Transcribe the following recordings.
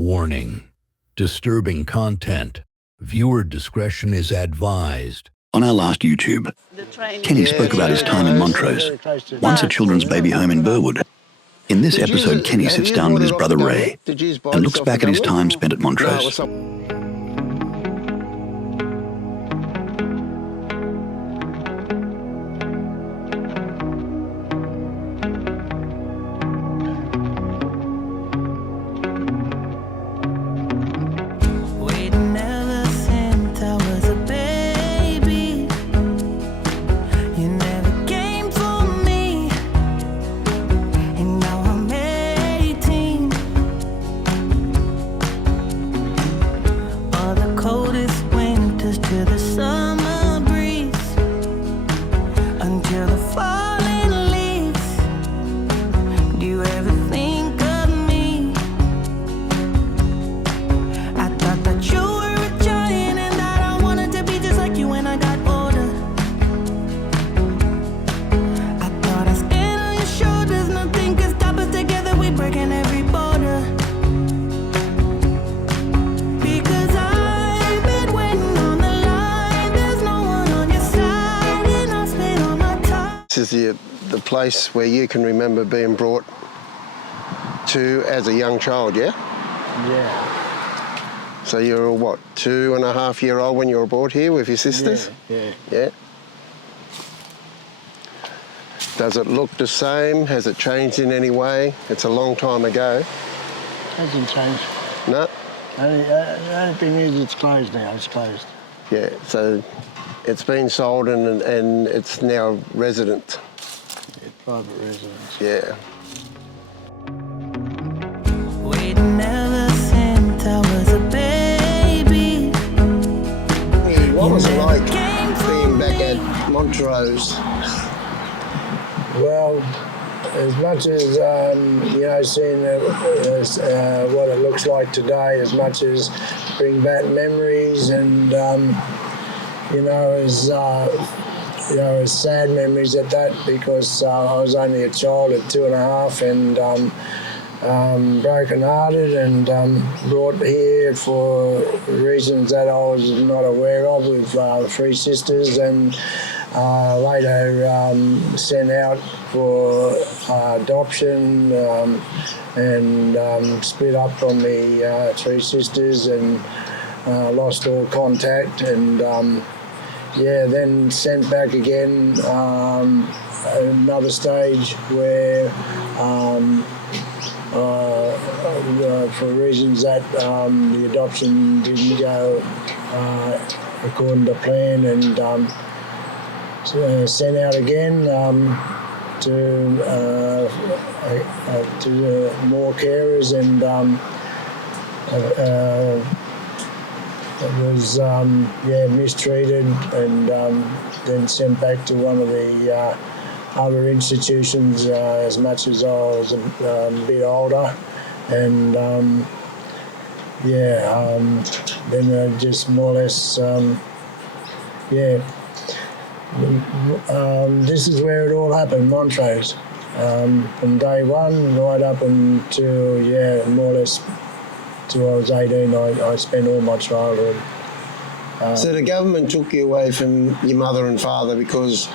Warning: disturbing content. Viewer discretion is advised. On our last YouTube, Keny spoke about his time in Montrose, once a children's baby home in Burwood. In this episode, Keny sits down with his brother Ray and looks back at his time spent at Montrose. This is the place where you can remember being brought to as a young child, yeah? Yeah. So you were, what, 2.5-year-old when you were brought here with your sisters? Yeah. Yeah? Does it look the same? Has it changed in any way? It's a long time ago. Hasn't changed. No? Only been used, it's closed now, it's closed. Yeah, so it's been sold and it's now resident. Yeah, private residence. Yeah. We'd never think I was a baby. What was it like being back at Montrose? Well, as much as, seeing what it looks like today, as much as bring back memories and, as sad memories at that, because I was only a child at 2.5 and broken-hearted and brought here for reasons that I was not aware of with 3 sisters, and later sent out for adoption and split up from the 3 sisters and lost all contact, and then sent back again another stage where for reasons that the adoption didn't go according to plan, and sent out again to more carers, and was mistreated, and then sent back to one of the other institutions as much as I was a bit older, and then just more or less this is where it all happened, Montrose. From day one right up until, more or less till I was 18, I spent all my childhood. So the government took you away from your mother and father because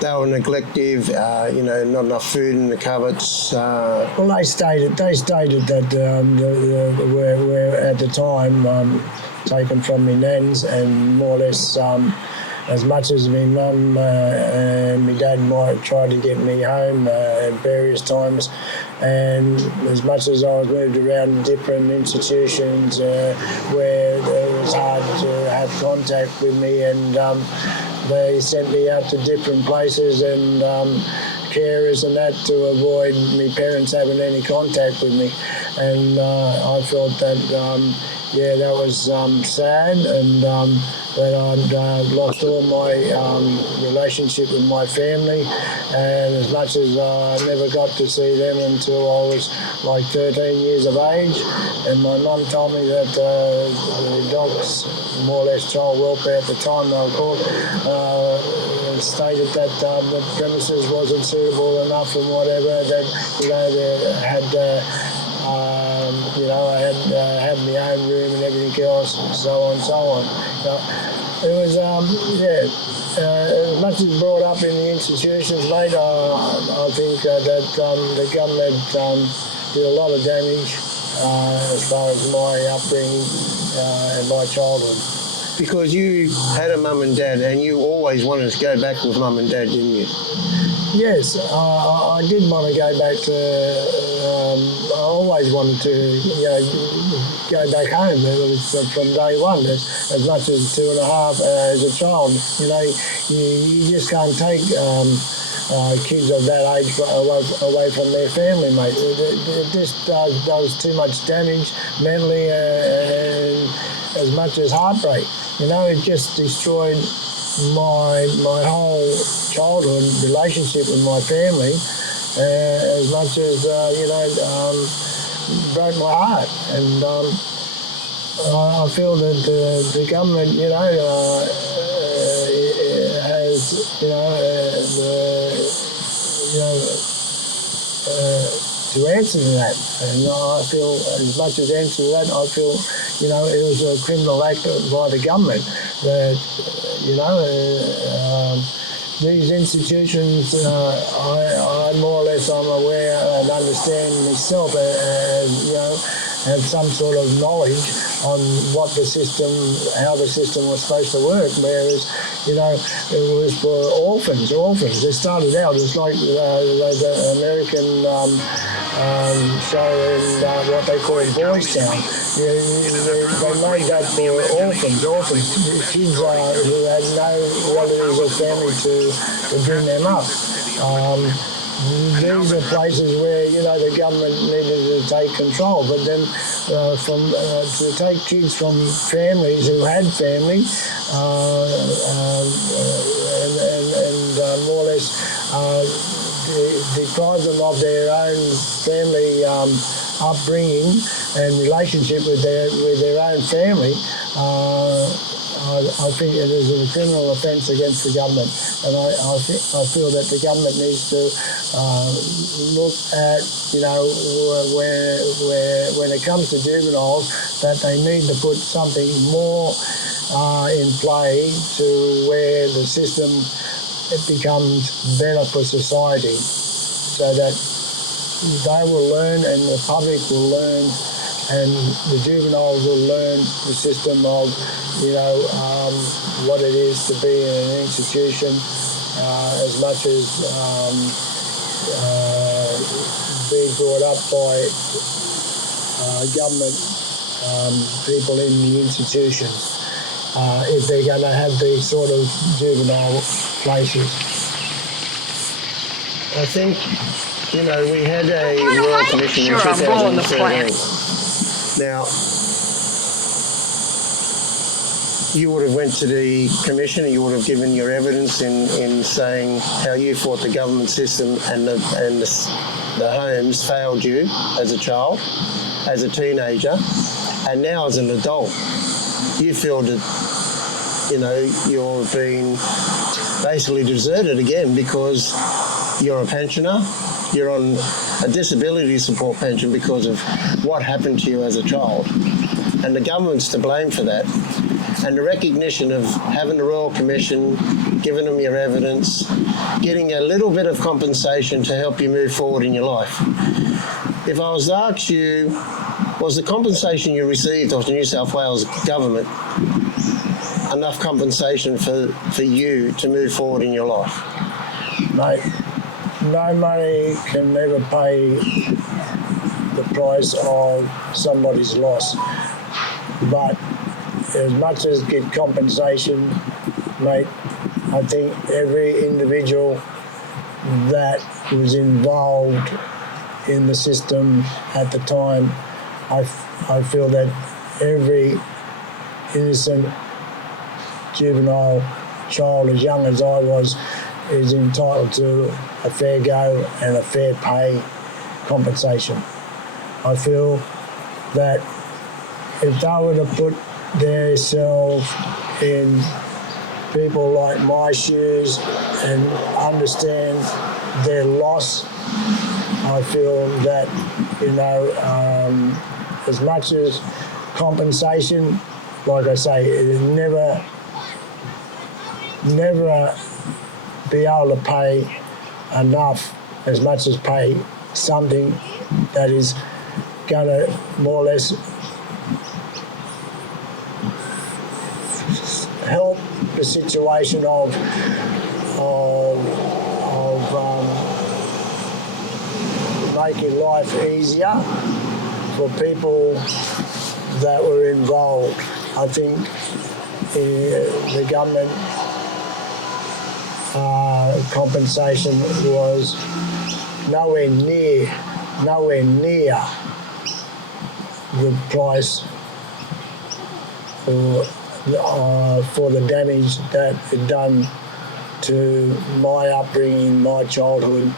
they were neglective, not enough food in the cupboards. Well, they stated that we're at the time taken from my nans, and more or less as much as my mum and my dad might try to get me home at various times, and as much as I was moved around different institutions where it was hard to have contact with me, and they sent me out to different places and carers and that to avoid my parents having any contact with me, and I felt that that was sad, and that I'd lost all my relationship with my family, and as much as I never got to see them until I was like 13 years of age, and my mum told me that the dogs, more or less child welfare at the time they were called, stated that the premises wasn't suitable enough and whatever, that they had You know, I had my own room and everything else, and so on and so on. It was, as much as brought up in the institutions later, I think that the government did a lot of damage as far as my upbringing and my childhood. Because you had a mum and dad, and you always wanted to go back with mum and dad, didn't you? Yes, I did want to go back to. I always wanted to, go back home. It was from day one, as much as 2.5 as a child. You know, you just can't take kids of that age away from their family, mate. It just does too much damage mentally and as much as heartbreak. You know, it just destroyed my whole childhood relationship with my family, as much as broke my heart. And I feel that the government, has, to answer to that. And I feel, as much as answer to that, I feel, it was a criminal act by the government that, these institutions, I more or less I'm aware and understand myself, have some sort of knowledge on what the system, how the system was supposed to work, whereas, it was for orphans. They started out as like the American show in what they call Boys Town. They made that for orphans, kids who had no relatives or family to bring them up. These are places where, the government needed to take control, but then to take kids from families who had family and more or less deprive them of their own family upbringing and relationship with their own family, I think it is a criminal offence against the government, and I feel that the government needs to look at, when it comes to juveniles, that they need to put something more in play to where the system becomes better for society, so that they will learn and the public will learn and the juveniles will learn the system of, what it is to be in an institution, as much as being brought up by government people in the institutions, if they're going to have these sort of juvenile places. I think, we had a Royal Commission in 2013. Now, you would have went to the Commission and you would have given your evidence in saying how you thought the government system and the homes failed you as a child, as a teenager, and now as an adult. You feel that, you're being basically deserted again because you're a pensioner, you're on a disability support pension because of what happened to you as a child. And the government's to blame for that. And the recognition of having the Royal Commission, giving them your evidence, getting a little bit of compensation to help you move forward in your life. If I was to ask you, was the compensation you received off the New South Wales government enough compensation for you to move forward in your life? Mate, no money can ever pay the price of somebody's loss. But as much as get compensation, mate, I think every individual that was involved in the system at the time, I feel that every innocent juvenile child, as young as I was, is entitled to a fair go and a fair pay compensation. I feel that if they were to put themselves in people like my shoes and understand their loss I feel that, as much as compensation, like I say, it never be able to pay enough, as much as pay something that is going to more or less help the situation of making life easier for people that were involved. I think the government compensation was nowhere near the price for the damage that it done to my upbringing, my childhood,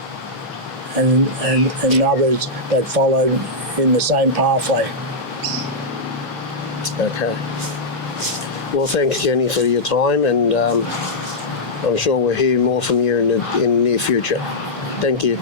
and others that followed in the same pathway. Okay. Well, thanks, Keny, for your time, and I'm sure we'll hear more from you in the near future. Thank you.